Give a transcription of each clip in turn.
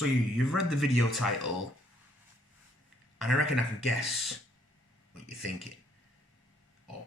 So you've read the video title, and I reckon I can guess what you're thinking. Or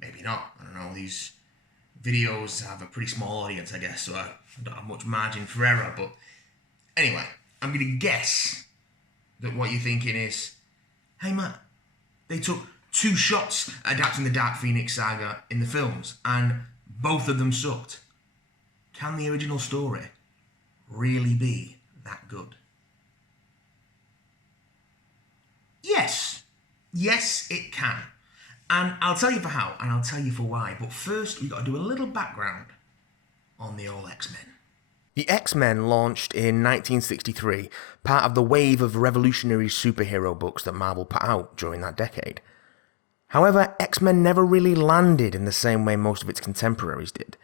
maybe not, I don't know, these videos have a pretty small audience, I guess, so I don't have much margin for error, but anyway, I'm going to guess that what you're thinking is, hey Matt, they took 2 shots at adapting the Dark Phoenix saga in the films, and both of them sucked. Can the original story really be that good? Yes. Yes, it can. And I'll tell you for how, and I'll tell you for why. But first, we've got to do a little background on the old X-Men. The X-Men launched in 1963, part of the wave of revolutionary superhero books that Marvel put out during that decade. However, X-Men never really landed in the same way most of its contemporaries did.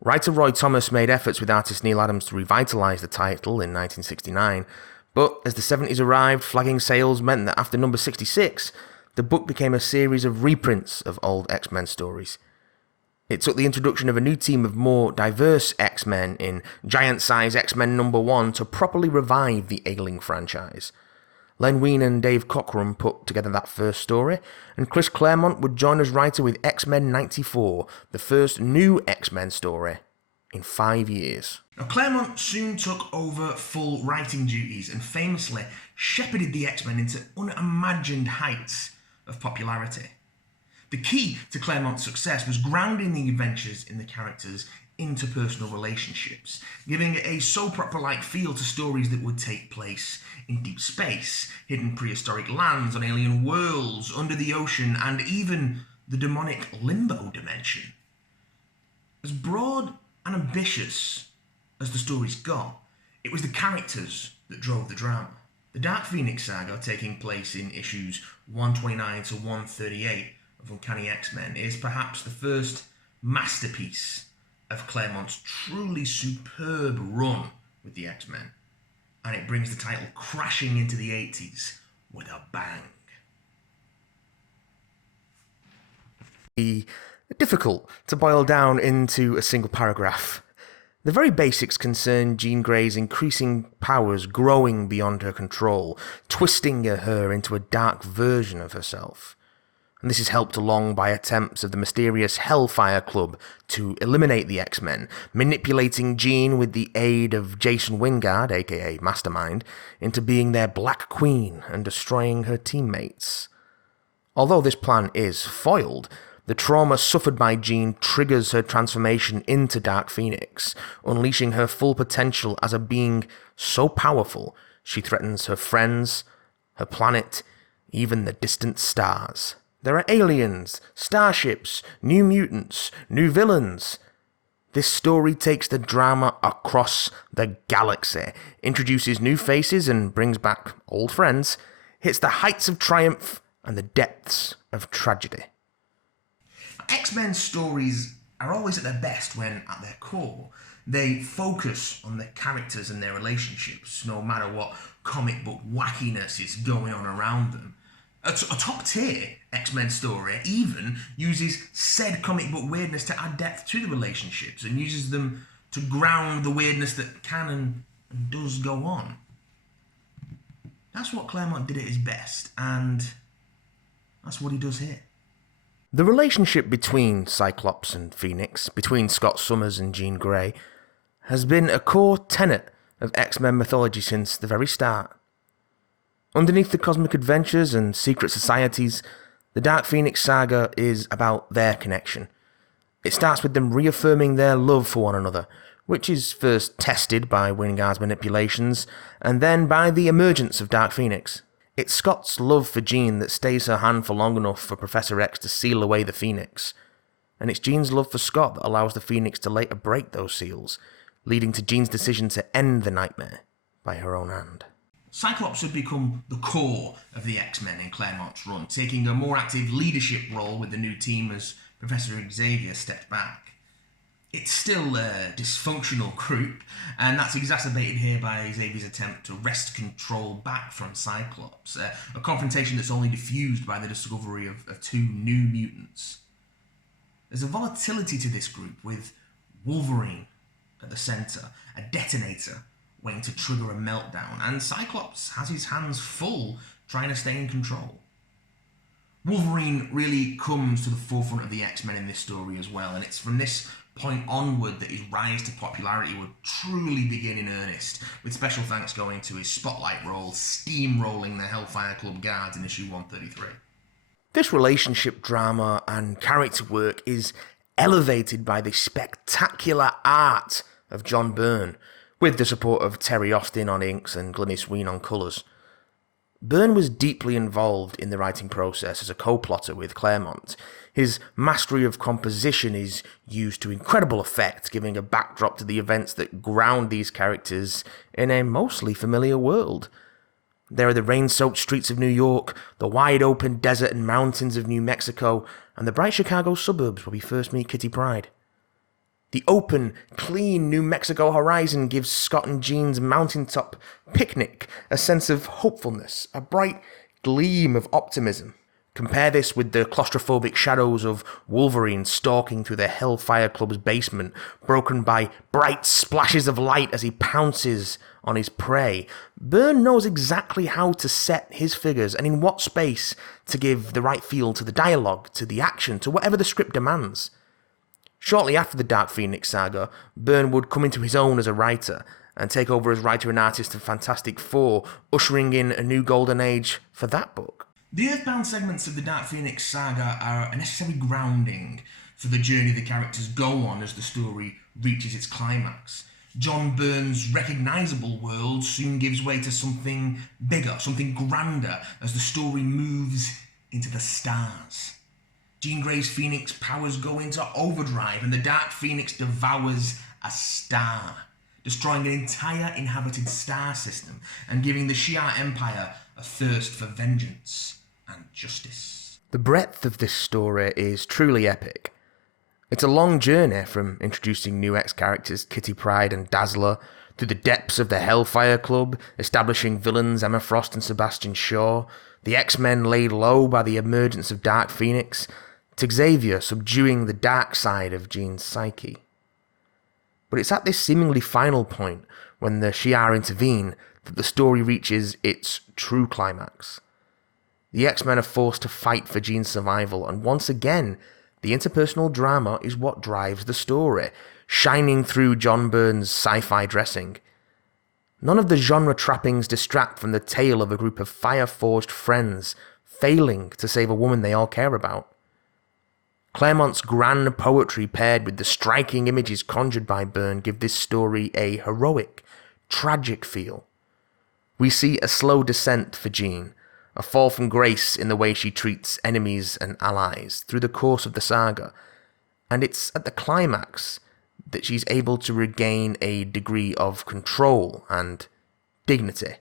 Writer Roy Thomas made efforts with artist Neil Adams to revitalise the title in 1969, but as the 70s arrived, flagging sales meant that after number 66, the book became a series of reprints of old X-Men stories. It took the introduction of a new team of more diverse X-Men in Giant Size X-Men number 1 to properly revive the ailing franchise. Len Wein and Dave Cockrum put together that first story, and Chris Claremont would join as writer with X-Men 94, the first new X-Men story in 5 years. Now, Claremont soon took over full writing duties and famously shepherded the X-Men into unimagined heights of popularity. The key to Claremont's success was grounding the adventures in the characters' interpersonal relationships, giving a soap opera-like feel to stories that would take place in deep space, hidden prehistoric lands, on alien worlds, under the ocean, and even the demonic limbo dimension. As broad and ambitious as the stories got, it was the characters that drove the drama. The Dark Phoenix saga, taking place in issues 129 to 138 of Uncanny X-Men, is perhaps the first masterpiece of Claremont's truly superb run with the X-Men, and it brings the title crashing into the 80s with a bang. Difficult to boil down into a single paragraph. The very basics concern Jean Grey's increasing powers growing beyond her control, twisting her into a dark version of herself. And this is helped along by attempts of the mysterious Hellfire Club to eliminate the X-Men, manipulating Jean with the aid of Jason Wingard, aka Mastermind, into being their Black Queen and destroying her teammates. Although this plan is foiled, the trauma suffered by Jean triggers her transformation into Dark Phoenix, unleashing her full potential as a being so powerful she threatens her friends, her planet, even the distant stars. There are aliens, starships, new mutants, new villains. This story takes the drama across the galaxy, introduces new faces and brings back old friends, hits the heights of triumph and the depths of tragedy. X-Men stories are always at their best when, at their core, they focus on the characters and their relationships, no matter what comic book wackiness is going on around them. A top-tier X-Men story even uses said comic book weirdness to add depth to the relationships and uses them to ground the weirdness that can and does go on. That's what Claremont did at his best, and that's what he does here. The relationship between Cyclops and Phoenix, between Scott Summers and Jean Grey, has been a core tenet of X-Men mythology since the very start. Underneath the cosmic adventures and secret societies, the Dark Phoenix saga is about their connection. It starts with them reaffirming their love for one another, which is first tested by Wingard's manipulations, and then by the emergence of Dark Phoenix. It's Scott's love for Jean that stays her hand for long enough for Professor X to seal away the Phoenix, and it's Jean's love for Scott that allows the Phoenix to later break those seals, leading to Jean's decision to end the nightmare by her own hand. Cyclops had become the core of the X-Men in Claremont's run, taking a more active leadership role with the new team as Professor Xavier stepped back. It's still a dysfunctional group, and that's exacerbated here by Xavier's attempt to wrest control back from Cyclops, a confrontation that's only diffused by the discovery of 2 new mutants. There's a volatility to this group, with Wolverine at the centre, a detonator waiting to trigger a meltdown, and Cyclops has his hands full trying to stay in control. Wolverine really comes to the forefront of the X-Men in this story as well, and it's from this point onward that his rise to popularity would truly begin in earnest, with special thanks going to his spotlight role steamrolling the Hellfire Club guards in issue 133. This relationship drama and character work is elevated by the spectacular art of John Byrne, with the support of Terry Austin on inks and Glynis Wein on colours. Byrne was deeply involved in the writing process as a co-plotter with Claremont. His mastery of composition is used to incredible effect, giving a backdrop to the events that ground these characters in a mostly familiar world. There are the rain-soaked streets of New York, the wide-open desert and mountains of New Mexico, and the bright Chicago suburbs where we first meet Kitty Pryde. The open, clean New Mexico horizon gives Scott and Jean's mountaintop picnic a sense of hopefulness, a bright gleam of optimism. Compare this with the claustrophobic shadows of Wolverine stalking through the Hellfire Club's basement, broken by bright splashes of light as he pounces on his prey. Byrne knows exactly how to set his figures and in what space to give the right feel to the dialogue, to the action, to whatever the script demands. Shortly after the Dark Phoenix saga, Byrne would come into his own as a writer and take over as writer and artist of Fantastic Four, ushering in a new golden age for that book. The Earthbound segments of the Dark Phoenix saga are a necessary grounding for the journey the characters go on as the story reaches its climax. John Byrne's recognisable world soon gives way to something bigger, something grander, as the story moves into the stars. Jean Grey's Phoenix powers go into overdrive, and the Dark Phoenix devours a star, destroying an entire inhabited star system and giving the Shi'ar Empire a thirst for vengeance and justice. The breadth of this story is truly epic. It's a long journey from introducing new X-characters Kitty Pryde and Dazzler, through the depths of the Hellfire Club, establishing villains Emma Frost and Sebastian Shaw, the X-Men laid low by the emergence of Dark Phoenix, to Xavier subduing the dark side of Jean's psyche. But it's at this seemingly final point, when the Shi'ar intervene, that the story reaches its true climax. The X-Men are forced to fight for Jean's survival, and once again, the interpersonal drama is what drives the story, shining through John Byrne's sci-fi dressing. None of the genre trappings distract from the tale of a group of fire-forged friends failing to save a woman they all care about. Claremont's grand poetry paired with the striking images conjured by Byrne give this story a heroic, tragic feel. We see a slow descent for Jean, a fall from grace in the way she treats enemies and allies through the course of the saga, and it's at the climax that she's able to regain a degree of control and dignity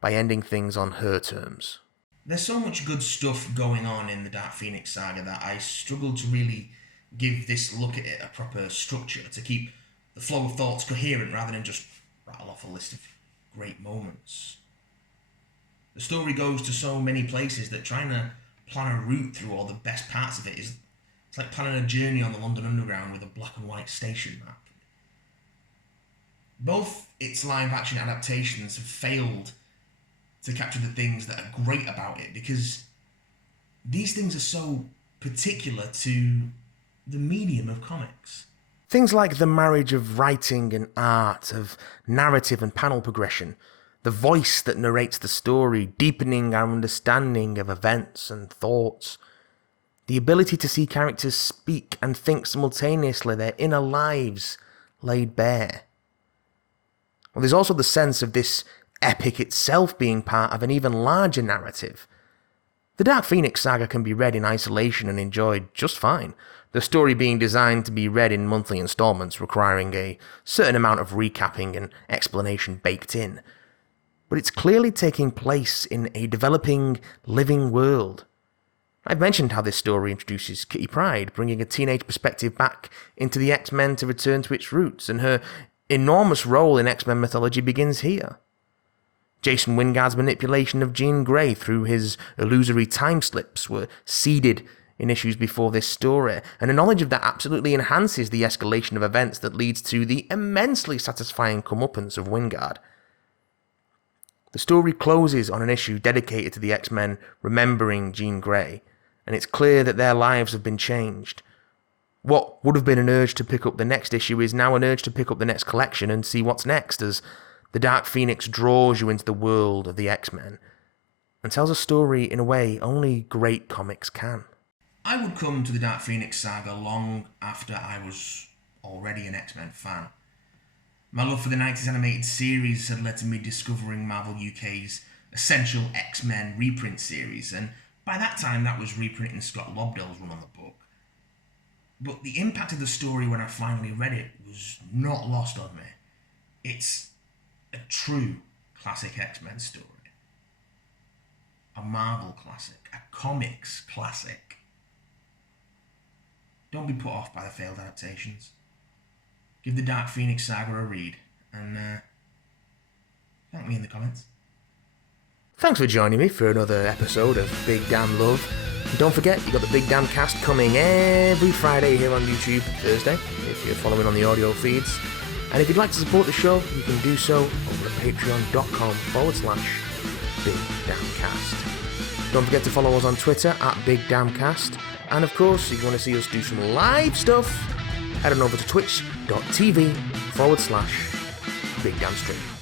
by ending things on her terms. There's so much good stuff going on in the Dark Phoenix saga that I struggle to really give this look at it a proper structure, to keep the flow of thoughts coherent rather than just rattle off a list of great moments. The story goes to so many places that trying to plan a route through all the best parts of it it's like planning a journey on the London Underground with a black and white station map. Both its live-action adaptations have failed to capture the things that are great about it, because these things are so particular to the medium of comics. Things like the marriage of writing and art, of narrative and panel progression, the voice that narrates the story, deepening our understanding of events and thoughts, the ability to see characters speak and think simultaneously, their inner lives laid bare. Well, there's also the sense of this epic itself being part of an even larger narrative. The Dark Phoenix saga can be read in isolation and enjoyed just fine, the story being designed to be read in monthly installments requiring a certain amount of recapping and explanation baked in. But it's clearly taking place in a developing, living world. I've mentioned how this story introduces Kitty Pryde, bringing a teenage perspective back into the X-Men to return to its roots, and her enormous role in X-Men mythology begins here. Jason Wyngarde's manipulation of Jean Grey through his illusory time slips were seeded in issues before this story, and a knowledge of that absolutely enhances the escalation of events that leads to the immensely satisfying comeuppance of Wingard. The story closes on an issue dedicated to the X-Men remembering Jean Grey, and it's clear that their lives have been changed. What would have been an urge to pick up the next issue is now an urge to pick up the next collection and see what's next, as the Dark Phoenix draws you into the world of the X-Men and tells a story in a way only great comics can. I would come to the Dark Phoenix saga long after I was already an X-Men fan. My love for the 90s animated series had led to me discovering Marvel UK's Essential X-Men reprint series, and by that time that was reprinting Scott Lobdell's run on the book. But the impact of the story when I finally read it was not lost on me. It's a true classic X-Men story. A Marvel classic. A comics classic. Don't be put off by the failed adaptations. Give the Dark Phoenix saga a read, and thank me in the comments. Thanks for joining me for another episode of Big Damn Love. And don't forget, you got the Big Damn Cast coming every Friday here on YouTube, Thursday, if you're following on the audio feeds. And if you'd like to support the show, you can do so over at patreon.com/BigDamnCast. Don't forget to follow us on Twitter at BigDamnCast. And of course, if you want to see us do some live stuff, head on over to twitch.tv/BigDamnStream.